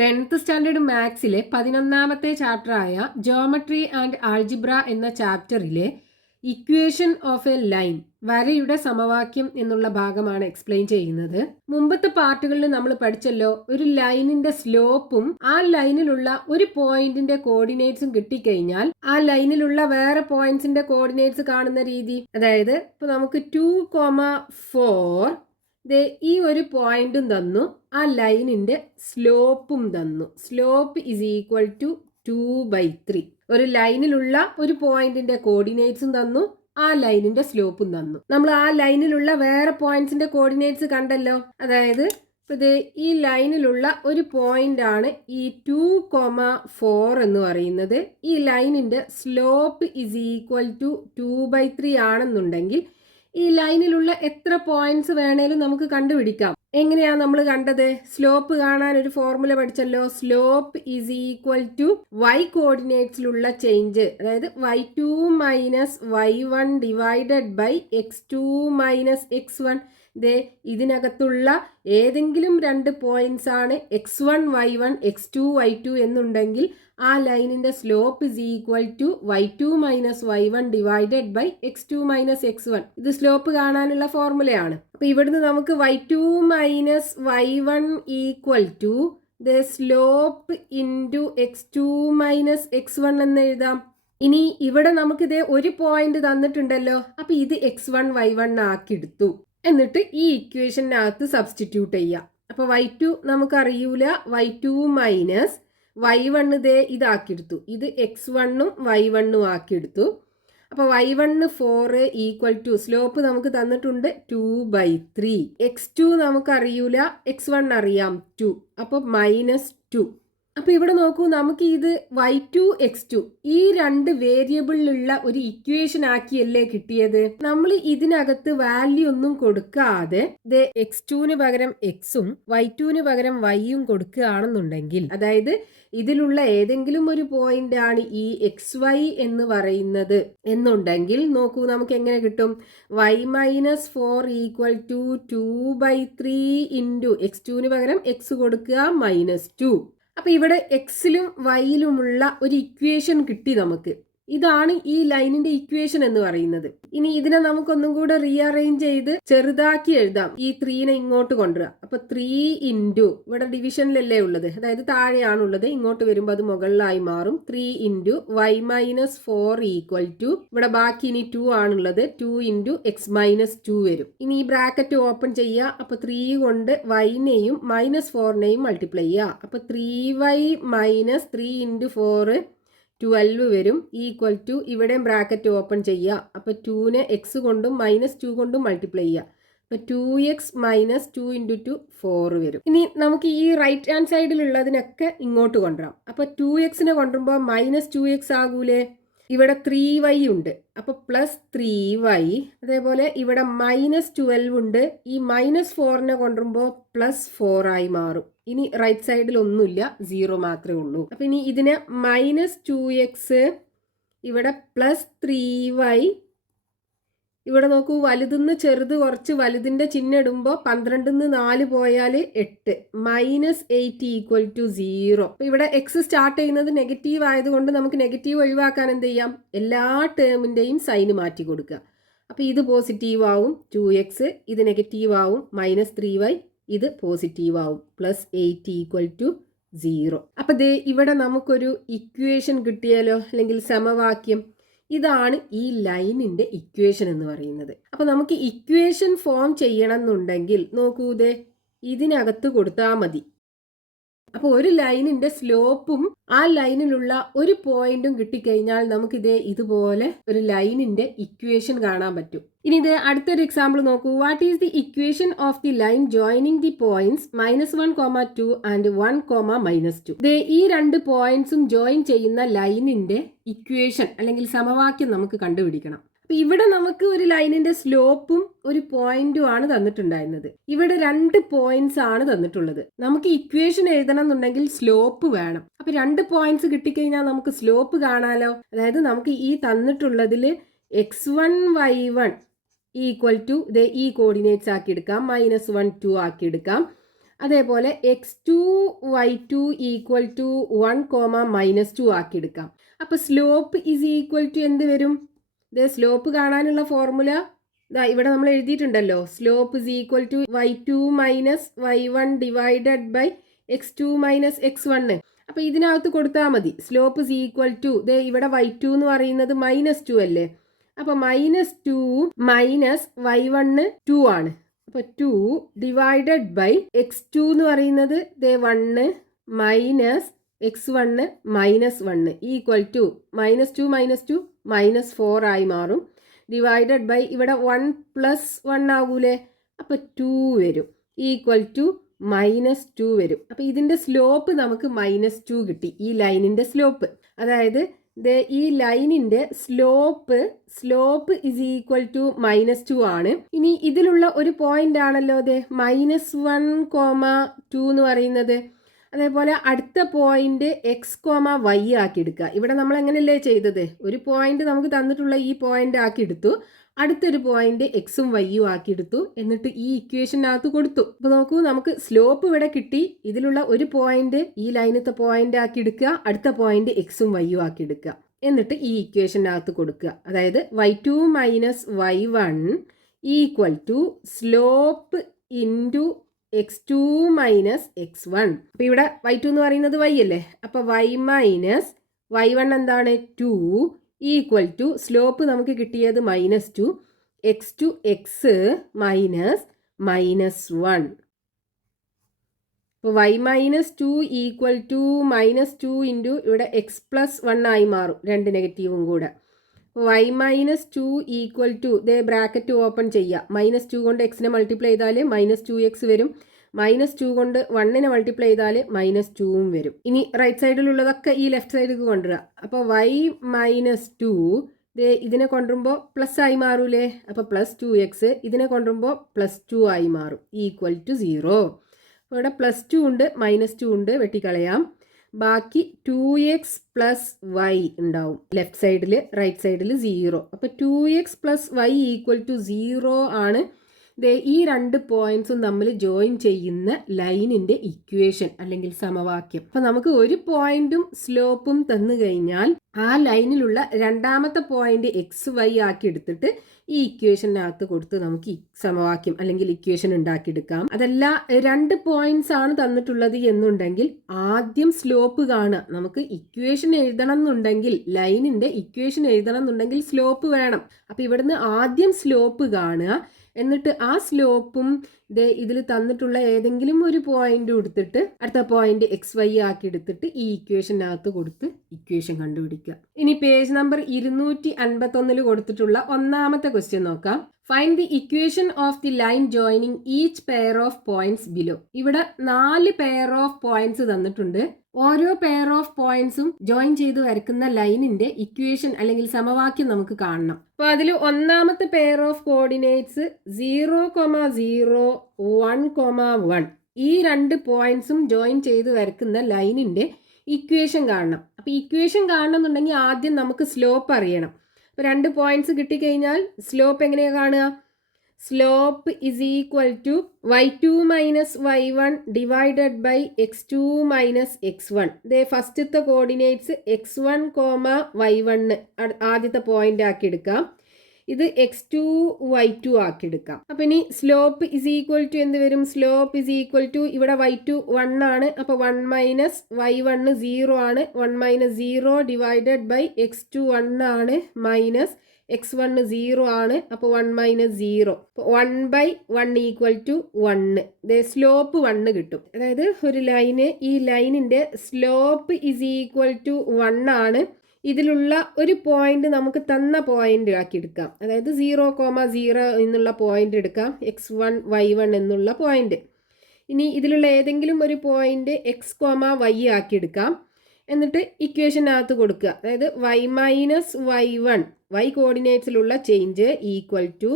10th standard മാത്സിലെ 11ാമത്തെ ചാപ്റ്ററായ ജോമെട്രി ആൻഡ് ആൾജിബ്ര എന്ന ചാപ്റ്ററിലെ ഇക്വേഷൻ ഓഫ് എ ലൈൻ, വരയുടെ സമവാക്യം എന്നുള്ള ഭാഗമാണ് എക്സ്പ്ലെയിൻ ചെയ്യുന്നത്. മുമ്പത്തെ പാർട്ടുകളിൽ നമ്മൾ പഠിച്ചല്ലോ, ഒരു ലൈനിന്റെ സ്ലോപ്പും ആ ലൈനിലുള്ള ഒരു പോയിന്റിന്റെ കോർഡിനേറ്റ്സും കിട്ടിക്കഴിഞ്ഞാൽ ആ ലൈനിലുള്ള വേറെ പോയിന്റ്സിന്റെ കോർഡിനേറ്റ്സ് കാണുന്ന രീതി. അതായത് ഇപ്പൊ നമുക്ക് 2,4 ഈ ഒരു പോയിന്റും തന്നു, ആ ലൈനിന്റെ സ്ലോപ്പും തന്നു. Slope is equal to 2/3. ഒരു ലൈനിലുള്ള ഒരു പോയിന്റിന്റെ കോർഡിനേറ്റ്സും തന്നു, ആ ലൈനിന്റെ സ്ലോപ്പും തന്നു. നമ്മൾ ആ ലൈനിലുള്ള വേറെ പോയിന്റ്സിന്റെ കോർഡിനേറ്റ്സ് കണ്ടല്ലോ. അതായത് ഈ ലൈനിലുള്ള ഒരു പോയിന്റ് ആണ് ഈ 2,4 എന്ന് പറയുന്നത്. ഈ ലൈനിന്റെ സ്ലോപ്പ് ഇസ് ഈക്വൽ ടു 2/3 ആണെന്നുണ്ടെങ്കിൽ ഈ ലൈനിലുള്ള എത്ര പോയിന്റ്സ് വേണേലും നമുക്ക് കണ്ടുപിടിക്കാം. എങ്ങനെയാ നമ്മൾ കണ്ടത്? സ്ലോപ്പ് കാണാൻ ഒരു ഫോർമുല പഠിച്ചല്ലോ. Slope is equal to y കോർഡിനേറ്റ്സിലുള്ള ചേഞ്ച്, അതായത് y2 minus y1 divided by x2 minus x1. ഇതിനകത്തുള്ള ഏതെങ്കിലും രണ്ട് പോയിന്റ്സ് ആണ് x1 y1 x2 y2 എന്നുണ്ടെങ്കിൽ ആ ലൈനിന്റെ slope is equal to y2 minus y1 divided by x2 minus x1. ഇത് സ്ലോപ്പ് കാണാനുള്ള ഫോർമുലയാണ്. അപ്പൊ ഇവിടുന്ന് നമുക്ക് y2 minus y1 equal to the slope into x2 minus x1 എന്ന് എഴുതാം. ഇനി ഇവിടെ നമുക്കിത് ഒരു പോയിന്റ് തന്നിട്ടുണ്ടല്ലോ, അപ്പൊ ഇത് x1 y1 ആക്കിയെടുത്തു. എന്നിട്ട് ഈ ഇക്വേഷനകത്ത് സബ്സ്റ്റിറ്റ്യൂട്ട് ചെയ്യാം. അപ്പൊ y2 നമുക്കറിയൂല, y2 മൈനസ് y1 ഇതാക്കിയെടുത്തു. ഇത് x1ഉം y1ഉം ആക്കിയെടുത്തു. അപ്പൊ y1 4 ഈക്വൽ ടു സ്ലോപ്പ് നമുക്ക് തന്നിട്ടുണ്ട് 2/3. x2 നമുക്കറിയൂല, x1 അറിയാം 2, അപ്പൊ -2. അപ്പൊ ഇവിടെ നോക്കൂ, നമുക്ക് ഇത് y2 x2 ഈ രണ്ട് വേരിയബിളിലുള്ള ഒരു ഇക്വേഷൻ ആക്കിയല്ലേ കിട്ടിയത്. നമ്മൾ ഇതിനകത്ത് വാല്യൂ ഒന്നും കൊടുക്കാതെ x2ന് പകരം xഉം y2ന് പകരം yയും കൊടുക്കുകയാണെന്നുണ്ടെങ്കിൽ, അതായത് ഇതിലുള്ള ഏതെങ്കിലും ഒരു പോയിന്റ് ആണ് ഈ xy എന്ന് പറയുന്നത് എന്നുണ്ടെങ്കിൽ നോക്കൂ, നമുക്ക് എങ്ങനെ കിട്ടും? y-4 ഈക്വൽ ടു 2/3 ഇൻറ്റു x2ന് പകരം x കൊടുക്കുക -2. അപ്പൊ ഇവിടെ എക്സിലും വൈയിലുമുള്ള ഒരു ഇക്വേഷൻ കിട്ടി നമുക്ക്. ഇതാണ് ഈ ലൈനിന്റെ ഇക്വേഷൻ എന്ന് പറയുന്നത്. ഇനി ഇതിനെ നമുക്കൊന്നും കൂടെ റീഅറേഞ്ച് ചെയ്ത് ചെറുതാക്കി എഴുതാം. ഈ 3നെ ഇങ്ങോട്ട് കൊണ്ടുവരിക. അപ്പൊ 3 ഇൻറ്റു, ഇവിടെ ഡിവിഷനിലല്ലേ ഉള്ളത്, അതായത് താഴെയാണുള്ളത്, ഇങ്ങോട്ട് വരുമ്പോൾ അത് മുകളിലായി മാറും. 3 ഇൻറ്റു y-4 ഈക്വൽ ടു, ഇവിടെ ബാക്കി ഇനി 2 ആണുള്ളത്, 2 ഇൻറ്റു x-2 വരും. ഇനി ഈ ബ്രാക്കറ്റ് ഓപ്പൺ ചെയ്യുക. അപ്പൊ 3 കൊണ്ട് y-നെയും -4നെയും മൾട്ടിപ്ലൈ ചെയ്യുക. അപ്പൊ 3y മൈനസ് 3 ഇൻറ്റു 4 12 വരും, ഈക്വൽ ടു ഇവിടെയും ബ്രാക്കറ്റ് ഓപ്പൺ ചെയ്യുക. അപ്പൊ 2നെ x കൊണ്ടും -2 കൊണ്ടും മൾട്ടിപ്ലൈ ചെയ്യുക. അപ്പൊ 2x മൈനസ് 2 ഇൻറ്റു 2 4 വരും. ഇനി നമുക്ക് ഈ റൈറ്റ് ഹാൻഡ് സൈഡിലുള്ളതിനൊക്കെ ഇങ്ങോട്ട് കൊണ്ടുവരാം. അപ്പൊ 2xനെ കൊണ്ടുവരുമ്പോൾ -2x ആകൂലേ. ഇവിടെ 3y ഉണ്ട്, അപ്പൊ +3y. അതേപോലെ ഇവിടെ -12 ഉണ്ട്, ഈ -4നെ കൊണ്ടുവരുമ്പോൾ +4 ആയി മാറും. ഇനി റൈറ്റ് സൈഡിൽ ഒന്നുമില്ല, 0 മാത്രമേ ഉള്ളൂ. അപ്പൊ ഇനി ഇതിനെ -2x, ഇവിടെ +3y. ഇവിടെ നോക്കൂ, വലുതിന്ന് ചെറുത് കുറച്ച് വലുതിന്റെ ചിഹ്നം ഇടുമ്പോൾ 12ന്ന് 4 പോയാൽ 8, -8 ഈക്വൽ ടു 0. അപ്പൊ ഇവിടെ എക്സ് സ്റ്റാർട്ട് ചെയ്യുന്നത് നെഗറ്റീവ് ആയതുകൊണ്ട് നമുക്ക് നെഗറ്റീവ് ഒഴിവാക്കാൻ എന്ത് ചെയ്യാം? എല്ലാ ടേമിന്റെയും സൈന് മാറ്റി കൊടുക്കുക. അപ്പൊ ഇത് പോസിറ്റീവ് ആവും 2x, ഇത് നെഗറ്റീവ് ആവും -3y, ഇത് പോസിറ്റീവ് ആവും +8 ഈക്വൽ ടു 0. അപ്പൊ ഇവിടെ നമുക്കൊരു ഇക്വേഷൻ കിട്ടിയാലോ, അല്ലെങ്കിൽ സമവാക്യം. ഇതാണ് ഈ ലൈനിന്റെ ഇക്വേഷൻ എന്ന് പറയുന്നത്. അപ്പൊ നമുക്ക് ഇക്വേഷൻ ഫോം ചെയ്യണം എന്നുണ്ടെങ്കിൽ നോക്കൂ, ഇതിനകത്ത് കൊടുത്താൽ മതി. അപ്പൊ ഒരു ലൈനിന്റെ സ്ലോപ്പും ആ ലൈനിലുള്ള ഒരു പോയിന്റും കിട്ടിക്കഴിഞ്ഞാൽ നമുക്ക് ഇതുപോലെ ഒരു ലൈനിന്റെ ഇക്വേഷൻ കാണാൻ പറ്റും. ഇനി അടുത്തൊരു എക്സാമ്പിൾ നോക്കൂ. What is the equation of the line joining the points -1, 2 and 1, -2. ഈ രണ്ട് പോയിന്റ്സും ജോയിൻ ചെയ്യുന്ന ലൈനിന്റെ ഇക്വേഷൻ അല്ലെങ്കിൽ സമവാക്യം നമുക്ക് കണ്ടുപിടിക്കണം. അപ്പൊ ഇവിടെ നമുക്ക് ഒരു ലൈനിന്റെ സ്ലോപ്പും ഒരു പോയിന്റും ആണ് തന്നിട്ടുണ്ടായിരുന്നത്. ഇവിടെ 2 പോയിന്റ്സ് ആണ് തന്നിട്ടുള്ളത്. നമുക്ക് ഇക്വേഷൻ എഴുതണം എന്നുണ്ടെങ്കിൽ സ്ലോപ്പ് വേണം. അപ്പൊ 2 പോയിന്റ്സ് കിട്ടിക്കഴിഞ്ഞാൽ നമുക്ക് സ്ലോപ്പ് കാണാലോ. അതായത് നമുക്ക് ഈ തന്നിട്ടുള്ളതിൽ x1 y1 ഈക്വൽ ടു ഈ കോർഡിനേറ്റ്സ് ആക്കി എടുക്കാം, -1 2 ആക്കി എടുക്കാം. അതേപോലെ x2 y2 ഈക്വൽ ടു 1, -2 ആക്കിയെടുക്കാം. അപ്പോൾ സ്ലോപ്പ് ഈസ് ഈക്വൽ ടു എന്ത് വരും? ഇത് സ്ലോപ്പ് കാണാനുള്ള ഫോർമുല ഇവിടെ നമ്മൾ എഴുതിയിട്ടുണ്ടല്ലോ. Slope is equal to y2 - y1 divided by x2 - x1. അപ്പോൾ ഇതിനകത്ത് കൊടുത്താൽ മതി. സ്ലോപ്പ് ഇസ് ഈക്വൽ ടു ഇവിടെ y2 എന്ന് പറയുന്നത് -2 അല്ലേ? അപ്പോൾ -2 മൈനസ് y1 2 ആണ്. അപ്പോൾ 2 ഡിവൈഡഡ് ബൈ x2 എന്ന് പറയുന്നത് 1 മൈനസ് x1 -1 ഈക്വൽ ടു -2 -2 -4 ആയി മാറും. ഡിവൈഡഡ് ബൈ ഇവിടെ 1 + 1 ആകൂലേ? അപ്പോൾ 2 വരും ഈക്വൽ ടു -2 വരും. അപ്പോൾ ഇതിൻ്റെ സ്ലോപ്പ് നമുക്ക് -2 കിട്ടി. ഈ ലൈനിൻ്റെ സ്ലോപ്പ്, അതായത് ഈ ലൈനിൻ്റെ സ്ലോപ്പ് ഇസ് ഈക്വൽ ടു -2 ആണ്. ഇനി ഇതിലുള്ള ഒരു പോയിന്റ് ആണല്ലോ -1, 2 എന്ന് പറയുന്നത്. അതേപോലെ അടുത്ത പോയിന്റ് x, y ആക്കി എടുക്കുക. ഇവിടെ നമ്മൾ എങ്ങനെയല്ലേ ചെയ്തത്? ഒരു പോയിന്റ് നമുക്ക് തന്നിട്ടുള്ള ഈ പോയിന്റ് ആക്കി എടുത്തു, അടുത്തൊരു പോയിന്റ് എക്സും വൈയും ആക്കി എടുത്തു, എന്നിട്ട് ഈ ഇക്വേഷനകത്ത് കൊടുത്തു. അപ്പോൾ നോക്കൂ, നമുക്ക് സ്ലോപ്പ് ഇവിടെ കിട്ടി. ഇതിലുള്ള ഒരു പോയിന്റ് ഈ ലൈനത്തെ പോയിന്റ് ആക്കി എടുക്കുക, അടുത്ത പോയിന്റ് എക്സും വൈയും ആക്കി എടുക്കുക, എന്നിട്ട് ഈ ഇക്വേഷനകത്ത് കൊടുക്കുക. അതായത് y2 - y1 equal to slope into x2 - x1. അപ്പോൾ ഇവിടെ y2 എന്ന് പറയുന്നത് y അല്ലേ? അപ്പോൾ y - y1 എന്താണ്? 2 ഈക്വൽ ടു സ്ലോപ്പ് നമുക്ക് കിട്ടിയത് -2, x2 x -1. അപ്പോൾ y -2 ഈക്വൽ ടു -2 ഇൻറ്റു ഇവിടെ x + 1 ആയി മാറും, രണ്ട് നെഗറ്റീവും കൂടെ. y -2 equal to bracket open ചെയ്യുക. -2 കൊണ്ട് എക്സിനെ മൾട്ടിപ്ലൈ ചെയ്താൽ -2x വരും. -2 കൊണ്ട് 1നെ മൾട്ടിപ്ലൈ ചെയ്താൽ -2ഉം വരും. ഇനി റൈറ്റ് സൈഡിലുള്ളതൊക്കെ ഈ ലെഫ്റ്റ് സൈഡിലേക്ക് കൊണ്ടുവരിക. അപ്പോൾ y -2 ഇതിനെ കൊണ്ടുവരുമ്പോൾ പ്ലസ് ആയി മാറൂലേ? അപ്പോൾ +2x ഇതിനെ കൊണ്ടുവരുമ്പോൾ +2 ആയി മാറും ഈക്വൽ ടു 0. അപ്പോൾ ഇവിടെ +2 ഉണ്ട്, -2 ഉണ്ട്, വെട്ടിക്കളയാം. ബാക്കി 2x + y ഉണ്ടാവും ലെഫ്റ്റ് സൈഡിൽ, റൈറ്റ് സൈഡിൽ 0. അപ്പോൾ 2x + y ഈക്വൽ ടു 0 ആണ് ഈ രണ്ട് പോയിന്റ്സും തമ്മിൽ ജോയിൻ ചെയ്യുന്ന ലൈനിന്റെ ഇക്വേഷൻ അല്ലെങ്കിൽ സമവാക്യം. അപ്പോൾ നമുക്ക് ഒരു പോയിന്റും സ്ലോപ്പും തന്നു കഴിഞ്ഞാൽ ആ ലൈനിലുള്ള രണ്ടാമത്തെ പോയിന്റ് XY ആക്കി എടുത്തിട്ട് ഈ ഇക്വേഷനകത്ത് കൊടുത്ത് നമുക്ക് ഈ സമവാക്യം അല്ലെങ്കിൽ ഇക്വേഷൻ ഉണ്ടാക്കിയെടുക്കാം. അതല്ല 2 പോയിന്റ്സ് ആണ് തന്നിട്ടുള്ളത് എന്നുണ്ടെങ്കിൽ ആദ്യം സ്ലോപ്പ് കാണുക. നമുക്ക് ഇക്വേഷൻ എഴുതണം എന്നുണ്ടെങ്കിൽ, ലൈനിന്റെ ഇക്വേഷൻ എഴുതണം എന്നുണ്ടെങ്കിൽ സ്ലോപ്പ് വേണം. അപ്പോൾ ഇവിടുന്ന് ആദ്യം സ്ലോപ്പ് കാണുക, എന്നിട്ട് ആ സ്ലോപ്പും ഇതിൽ തന്നിട്ടുള്ള ഏതെങ്കിലും ഒരു പോയിന്റ് എടുത്തിട്ട് അടുത്ത പോയിന്റ് XY ആക്കി എടുത്തിട്ട് ഈ ഇക്വേഷനകത്ത് കൊടുത്ത് ഇക്വേഷൻ കണ്ടുപിടിക്കുക. ഇനി പേജ് നമ്പർ 251 കൊടുത്തിട്ടുള്ള ഒന്നാമത്തെ ക്വസ്റ്റ്യൻ നോക്കാം. Find the equation of the line joining each pair of points below. ഇവിടെ 4 പെയർ ഓഫ് പോയിന്റ്സ് തന്നിട്ടുണ്ട്. ഓരോ പെയർ ഓഫ് പോയിന്റ്സും ജോയിൻ ചെയ്ത് വരയ്ക്കുന്ന ലൈനിന്റെ ഇക്വേഷൻ അല്ലെങ്കിൽ സമവാക്യം നമുക്ക് കാണണം. അപ്പോൾ അതിൽ ഒന്നാമത്തെ പെയർ ഓഫ് കോർഡിനേറ്റ്സ് 0, 0, 1, 1 ഈ 2 പോയിന്റ്സും ജോയിൻ ചെയ്ത് വരയ്ക്കുന്ന ലൈനിന്റെ ഇക്വേഷൻ കാണണം. അപ്പോൾ ഇക്വേഷൻ കാണണം എന്നുണ്ടെങ്കിൽ ആദ്യം നമുക്ക് സ്ലോപ്പ് അറിയണം. അപ്പോൾ 2 പോയിന്റ്സ് കിട്ടിക്കഴിഞ്ഞാൽ സ്ലോപ്പ് എങ്ങനെയാണ് കാണുക? Slope is equal to y2 - y1 divided by x2 - x1. ഫസ്റ്റത്തെ കോർഡിനേറ്റ്സ് x1, y1 ആദ്യത്തെ പോയിന്റ് ആക്കി എടുക്കാം. ഇത് x2, y2 ആക്കി എടുക്കാം. അപ്പം ഇനി സ്ലോപ്പ് ഇസ് ഈക്വൽ ടു എന്ത് വരും? സ്ലോപ്പ് ഇസ് ഈക്വൽ ടു ഇവിടെ y2 1 ആണ്, അപ്പോൾ 1 - y1 0 ആണ്. 1 - 0 ഡിവൈഡഡ് ബൈ x2 1 ആണ്, മൈനസ് x1 0 ആണ്, അപ്പോൾ 1 - 0. 1/1 ഈക്വൽ ടു 1. സ്ലോപ്പ് 1 കിട്ടും. അതായത് ഒരു ലൈന്, ഈ ലൈനിന്റെ സ്ലോപ്പ് ഇസ് ഈക്വൽ ടു 1 ആണ്. ഇതിലുള്ള ഒരു പോയിന്റ് നമുക്ക് തന്ന പോയിന്റ് ആക്കി എടുക്കാം. അതായത് 0, 0 എന്നുള്ള പോയിന്റ് എടുക്കാം, x1, y1 എന്നുള്ള പോയിന്റ്. ഇനി ഇതിലുള്ള ഏതെങ്കിലും ഒരു പോയിന്റ് x, y ആക്കി എടുക്കാം. എന്നിട്ട് ഇക്വേഷനകത്ത് കൊടുക്കുക. അതായത് y - y1 y കോർഡിനേറ്റ്സിലുള്ള change equal to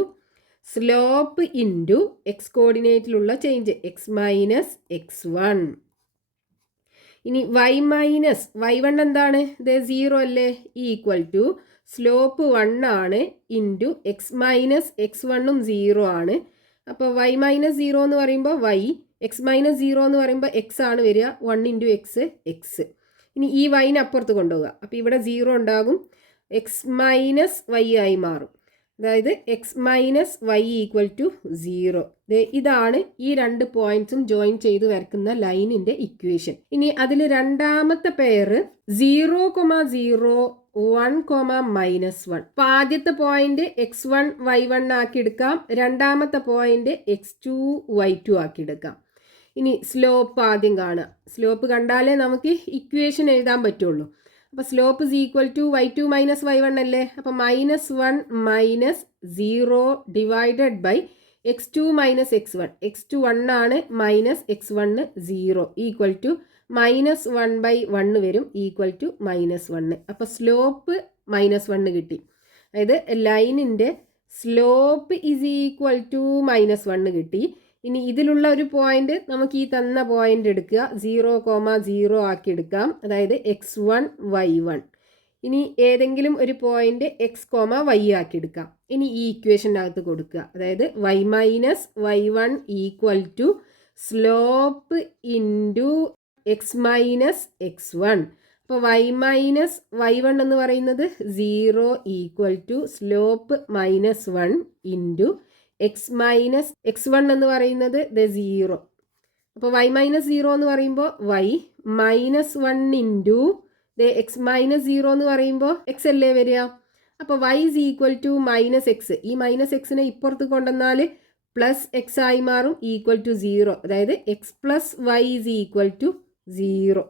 slope into x കോർഡിനേറ്റിലുള്ള ചേഞ്ച് x - x1. ഇനി y - y1 എന്താണ്? 0 അല്ലേ? ഈക്വൽ ടു സ്ലോപ്പ് 1 ആണ് ഇൻറ്റു x - x1ഉം 0 ആണ്. അപ്പോൾ y - 0 എന്ന് പറയുമ്പോൾ y, എക്സ് മൈനസ് 0 എന്ന് പറയുമ്പോൾ എക്സ് ആണ് വരിക. 1 ഇൻറ്റു എക്സ് എക്സ്. ഇനി ഈ വൈനെ അപ്പുറത്ത് കൊണ്ടുപോകുക. അപ്പോൾ ഇവിടെ 0 ഉണ്ടാകും. എക്സ് മൈനസ് വൈ ആയി മാറും. അതായത് X minus Y equal to 0. ഇതാണ് ഈ രണ്ട് പോയിന്റ്സും ജോയിൻ ചെയ്ത് വരക്കുന്ന ലൈനിന്റെ ഇക്വേഷൻ. ഇനി അതിൽ രണ്ടാമത്തെ പെയർ 0,0 1,-1. അപ്പോൾ ആദ്യത്തെ പോയിന്റ് x1 y1 ആക്കി എടുക്കാം. രണ്ടാമത്തെ പോയിന്റ് x2 y2 ആക്കി എടുക്കാം. ഇനി സ്ലോപ്പ് ആദ്യം കാണുക. സ്ലോപ്പ് കണ്ടാലേ നമുക്ക് ഇക്വേഷൻ എഴുതാൻ പറ്റുള്ളൂ. അപ്പോൾ slope is equal to y2 minus y1 അല്ലേ. അപ്പോൾ -1 minus 0 divided by x2 minus x1. x2 1 ആണ്, മൈനസ് x1 0 ഈക്വൽ ടു -1/1 വരും, ഈക്വൽ ടു -1. അപ്പോൾ സ്ലോപ്പ് -1 കിട്ടി. അതായത് ലൈനിൻ്റെ സ്ലോപ്പ് ഇസ് ഈക്വൽ ടു -1 കിട്ടി. ഇനി ഇതിലുള്ള ഒരു പോയിന്റ് നമുക്ക് ഈ തന്ന പോയിന്റ് എടുക്കുക, 0,0 ആക്കി എടുക്കാം. അതായത് x1 y1. ഇനി ഏതെങ്കിലും ഒരു പോയിന്റ് x, y ആക്കി എടുക്കാം. ഇനി ഈ ഇക്വേഷൻ്റെ കൊടുക്കുക. അതായത് y minus y1 equal to slope into X minus x1. അപ്പോൾ y മൈനസ് y1 എന്ന് പറയുന്നത് 0 equal to slope -1 into X minus x1 എന്ന് പറയുന്നത് 0. അപ്പോൾ y മൈനസ് 0 എന്ന് പറയുമ്പോൾ y -1 ഇൻറ്റു എക്സ് മൈനസ് 0 എന്ന് പറയുമ്പോൾ എക്സ് അല്ലേ വരിക. അപ്പോൾ y is equal to -x. ഈ -xനെ ഇപ്പുറത്ത് കൊണ്ടുവന്നാൽ പ്ലസ് എക്സ് ആയി മാറും, ഈക്വൽ ടു 0. അതായത് X plus Y is equal to 0.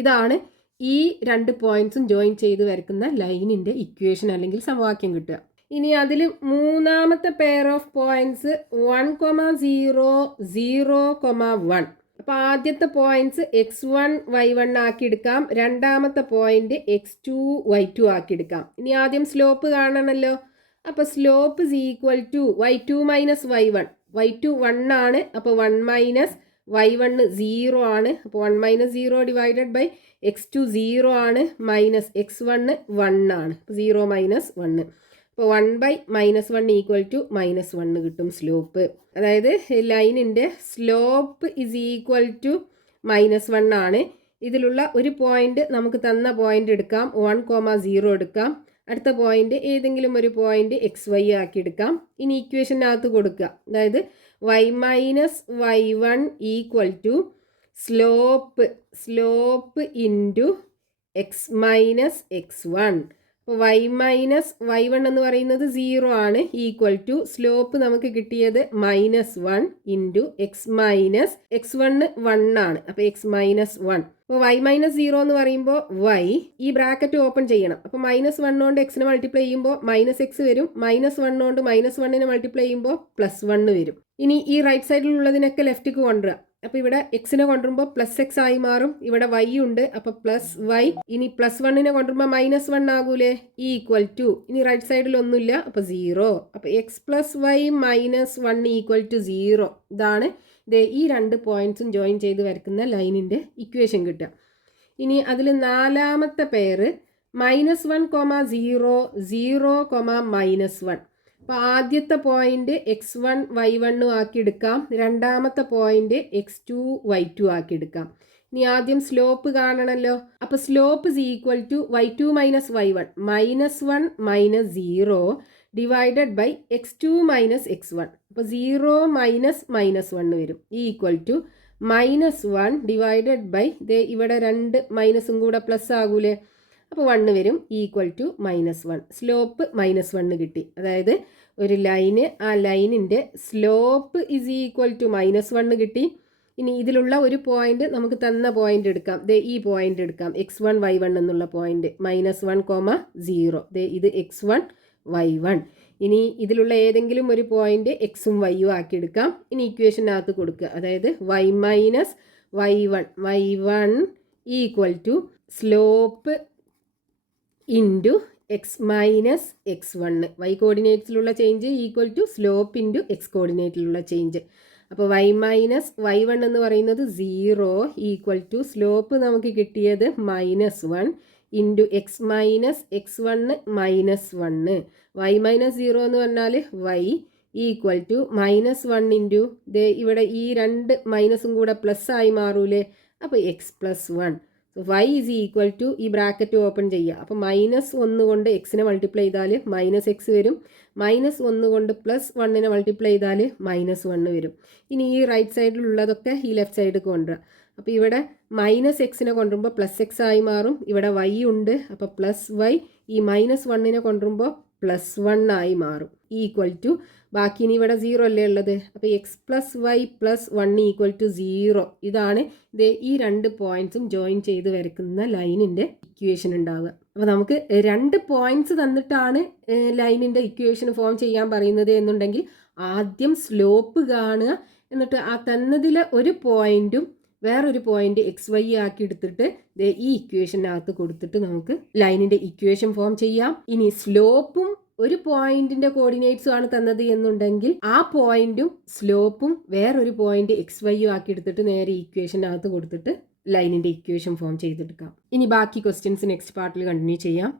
ഇതാണ് ഈ രണ്ട് പോയിന്റ്സും ജോയിൻ ചെയ്ത് വരക്കുന്ന ലൈനിൻ്റെ ഇക്വേഷൻ അല്ലെങ്കിൽ സമവാക്യം കിട്ടുക. ഇനി അതിൽ മൂന്നാമത്തെ പെയർ ഓഫ് പോയിന്റ്സ് 1,0 0,1. അപ്പോൾ ആദ്യത്തെ പോയിന്റ്സ് x1 y1 ആക്കി എടുക്കാം. രണ്ടാമത്തെ പോയിന്റ് x2 y2 ആക്കി എടുക്കാം. ഇനി ആദ്യം സ്ലോപ്പ് കാണണമല്ലോ. അപ്പോൾ slope is equal to y2 minus y1. y2 1 ആണ്, അപ്പോൾ 1 മൈനസ് y1 0 ആണ്. അപ്പോൾ 1 മൈനസ് 0 ഡിവൈഡഡ് ബൈ x2 0 ആണ്, മൈനസ് x1 1 ആണ്. 0 മൈനസ് 1. അപ്പോൾ 1/-1 ഈക്വൽ ടു -1 കിട്ടും സ്ലോപ്പ്. അതായത് ലൈനിൻ്റെ സ്ലോപ്പ് ഇസ് ഈക്വൽ ടു -1 ആണ്. ഇതിലുള്ള ഒരു പോയിന്റ് നമുക്ക് തന്ന പോയിന്റ് എടുക്കാം, 1,0 എടുക്കാം. അടുത്ത പോയിന്റ് ഏതെങ്കിലും ഒരു പോയിന്റ് XY ആക്കി എടുക്കാം. ഇനി ഇക്വേഷനകത്ത് കൊടുക്കുക. അതായത് y minus y1 equal to slope into X minus x1. അപ്പോൾ y മൈനസ് y1 എന്ന് പറയുന്നത് 0 ആണ്, ഈക്വൽ ടു സ്ലോപ്പ് നമുക്ക് കിട്ടിയത് -1 ഇൻറ്റു എക്സ് മൈനസ് x1 1 ആണ്. അപ്പോൾ എക്സ് മൈനസ് 1. അപ്പോൾ y മൈനസ് 0 എന്ന് പറയുമ്പോൾ y ഈ ബ്രാക്കറ്റ് ഓപ്പൺ ചെയ്യണം. അപ്പോൾ -1 കൊണ്ട് എക്സിനെ മൾട്ടിപ്ലൈ ചെയ്യുമ്പോൾ -x വരും. -1 കൊണ്ട് -1നെ മൾട്ടിപ്ലൈ ചെയ്യുമ്പോൾ +1 വരും. ഇനി ഈ റൈറ്റ് സൈഡിലുള്ളതിനൊക്കെ ലെഫ്റ്റിക്ക് കൊണ്ടുവരിക. അപ്പോൾ ഇവിടെ എക്സിനെ കൊണ്ടുവരുമ്പോൾ +x ആയി മാറും. ഇവിടെ y ഉണ്ട്, അപ്പോൾ +y. ഇനി +1നെ കൊണ്ടുവരുമ്പോൾ -1 ആകൂലേ, ഈക്വൽ ടു. ഇനി റൈറ്റ് സൈഡിൽ ഒന്നുമില്ല, അപ്പോൾ 0. അപ്പോൾ x + y -1 ഈക്വൽ ടു 0. ഇതാണ് ഈ രണ്ട് പോയിന്റ്സും ജോയിൻ ചെയ്ത് വരക്കുന്ന ലൈനിൻ്റെ ഇക്വേഷൻ കിട്ടുക. ഇനി അതിൽ നാലാമത്തെ പെയർ -1,0 0,-1. അപ്പോൾ ആദ്യത്തെ പോയിന്റ് x1 y1 ആക്കി എടുക്കാം. രണ്ടാമത്തെ പോയിന്റ് x2 y2 ആക്കി എടുക്കാം. ഇനി ആദ്യം സ്ലോപ്പ് കാണണമല്ലോ. അപ്പോൾ slope is equal to y2 minus y1. -1 minus 0 divided by x2 minus x1. അപ്പോൾ 0 മൈനസ് -1 വരും, ഈക്വൽ ടു -1 ഡിവൈഡഡ് ബൈ ഇവിടെ 2 മൈനസും കൂടെ പ്ലസ് ആകൂലേ, അപ്പോൾ 1 വരും, ഈക്വൽ ടു -1. സ്ലോപ്പ് -1 കിട്ടി. അതായത് ഒരു ലൈന്, ആ ലൈനിൻ്റെ സ്ലോപ്പ് ഇസ് ഈക്വൽ ടു -1 കിട്ടി. ഇനി ഇതിലുള്ള ഒരു പോയിന്റ് നമുക്ക് തന്ന പോയിന്റ് എടുക്കാം. ഈ പോയിന്റ് എടുക്കാം, x1 y1 എന്നുള്ള പോയിന്റ്, -1,0. ഇത് x1 y1. ഇനി ഇതിലുള്ള ഏതെങ്കിലും ഒരു പോയിന്റ് എക്സും വൈയും ആക്കി എടുക്കാം. ഇനി ഇക്വേഷനകത്ത് കൊടുക്കുക. അതായത് y minus y1 equal to slope into X minus x1. y കോർഡിനേറ്റ്സിലുള്ള change equal to slope into x കോർഡിനേറ്റിലുള്ള ചേഞ്ച്. അപ്പോൾ y മൈനസ് y1 എന്ന് പറയുന്നത് 0 ഈക്വൽ ടു സ്ലോപ്പ് നമുക്ക് കിട്ടിയത് -1 into X minus x1 -1. y minus 0 എന്ന് പറഞ്ഞാൽ y ഈക്വൽ ടു -1 ഇൻറ്റു ഇവിടെ ഈ രണ്ട് മൈനസും കൂടെ പ്ലസ് ആയി മാറൂലേ, അപ്പോൾ X plus 1. y is equal to ഈ ബ്രാക്കറ്റ് ഓപ്പൺ ചെയ്യുക. അപ്പോൾ -1 കൊണ്ട് എക്സിനെ മൾട്ടിപ്ലൈ ചെയ്താൽ -x വരും. -1 കൊണ്ട് +1നെ മൾട്ടിപ്ലൈ ചെയ്താൽ -1 വരും. ഇനി ഈ റൈറ്റ് സൈഡിലുള്ളതൊക്കെ ഈ ലെഫ്റ്റ് സൈഡിൽ കൊണ്ടുവരിക. അപ്പോൾ ഇവിടെ -xനെ കൊണ്ടുവരുമ്പോൾ +x ആയി മാറും. ഇവിടെ y ഉണ്ട്, അപ്പോൾ +y. ഈ -1നെ കൊണ്ടുവരുമ്പോൾ +1 ആയി മാറും. ഈക്വൽ ടു ബാക്കി ഇനി ഇവിടെ 0 അല്ലേ ഉള്ളത്, അപ്പോൾ X plus Y plus 1 equal to 0. ഇതാണ് ഈ രണ്ട് പോയിന്റ്സും ജോയിൻ ചെയ്ത് വരയ്ക്കുന്ന ലൈനിൻ്റെ ഇക്വേഷൻ ഉണ്ടാവുക. അപ്പോൾ നമുക്ക് 2 പോയിന്റ്സ് തന്നിട്ടാണ് ലൈനിൻ്റെ ഇക്വേഷൻ ഫോം ചെയ്യാൻ പറയുന്നത് എന്നുണ്ടെങ്കിൽ ആദ്യം സ്ലോപ്പ് കാണുക, എന്നിട്ട് ആ തന്നതിൽ ഒരു പോയിന്റും വേറൊരു പോയിന്റ് XY ആക്കി എടുത്തിട്ട് ഈ ഇക്വേഷനകത്ത് കൊടുത്തിട്ട് നമുക്ക് ലൈനിൻ്റെ ഇക്വേഷൻ ഫോം ചെയ്യാം. ഇനി സ്ലോപ്പും ഒരു പോയിന്റിന്റെ കോർഡിനേറ്റ്സും ആണ് തന്നത് എന്നുണ്ടെങ്കിൽ ആ പോയിന്റും സ്ലോപ്പും വേറൊരു പോയിന്റ് XY ആക്കി എടുത്തിട്ട് നേരെ ഇക്വേഷനകത്ത് കൊടുത്തിട്ട് ലൈനിന്റെ ഇക്വേഷൻ ഫോം ചെയ്തെടുക്കാം. ഇനി ബാക്കി ക്വസ്റ്റ്യൻസ് നെക്സ്റ്റ് പാർട്ടിൽ കണ്ടിന്യൂ ചെയ്യാം.